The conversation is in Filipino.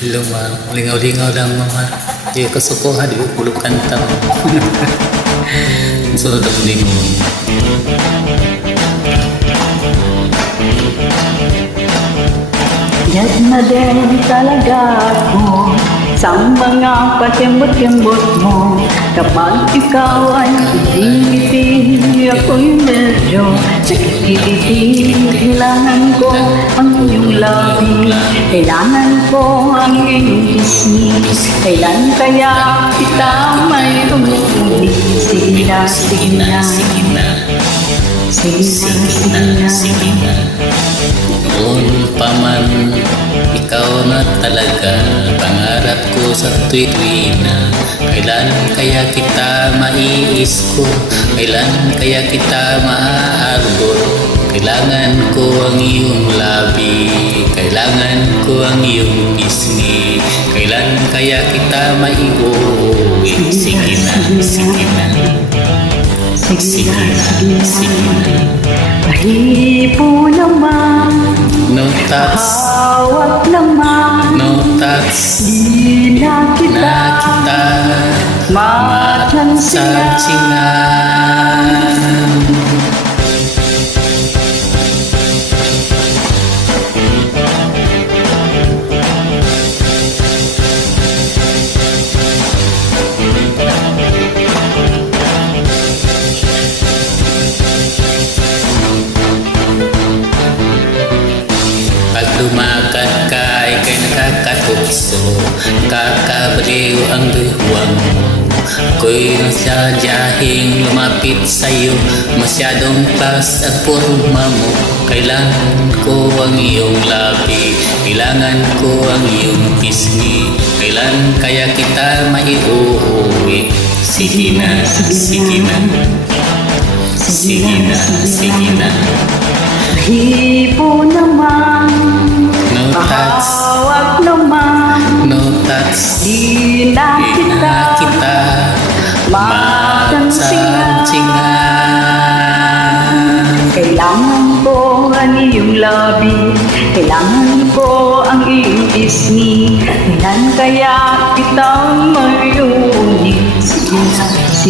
Lingaw-lingaw lang mga di kasukuha, di ulo kanta. Sunod ang lingon. Yan na din talaga ako sa mga patimbot-timbot mo. Kapag ikaw ay hindi ako'y medyo nakikititi. Kailangan ko ang iyong labi, kailangan ko ang iyong kismis. Kailan kaya kita may umuuli? Sige na, sige na, sige na, sige na, sige na. Noon pa man, ikaw na talaga pangarap ko sa tuwina. Kailan kaya kita maiis ko? Kailan kaya kita maaarbor? Kailangan ko ang iyong labi, kailangan ko ang iyong pisngi. Kailan kaya kita maiuwi? Sige na, sige na, sige na, sige na. Pahipo naman, No touch, hawak naman, no touch, di na kita na kita matansingan. Pag lumakad ka ay kay nakakatukso, kakabaliw ang duwang mo. Ako'y nasadyahing lumapit sa'yo, masyadong pas ang forma mo. Kailangan ko ang iyong labi, kailangan ko ang iyong pisngi. Kailan kaya kita maiuwi? Sige na, sige na, sige na, sige na. Pahipo naman, No touch, hawak naman, no touch, di na di kita na kita matansingan. Kailangan ko ang iyong labi, kailangan ko ang iyong isni. Kailan kaya kitang mayuuni? Sige na,